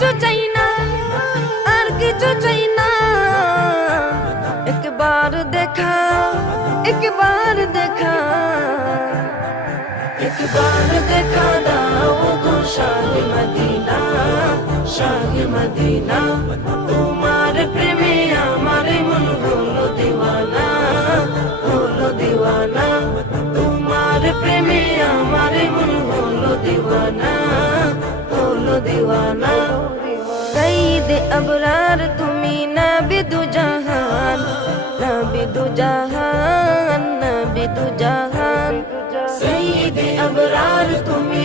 কিছু চাই না, আর কিছু চাই না। একবার দেখা, একবার দেখা, একবার দেখা দাও গো শাহে মদিনা, শাহে মদিনা। তোমার প্রেমে আমার মন হলো দিওয়ানা, হলো দিওয়ানা। তোমার প্রেমে আমার মন হলো দিওয়ানা, হলো দিওয়ানা। সঈদ আবরার তুমি নবী দু জাহান, নবী দু জাহান, নবী দু জাহান। সঈদ আবরার তুমি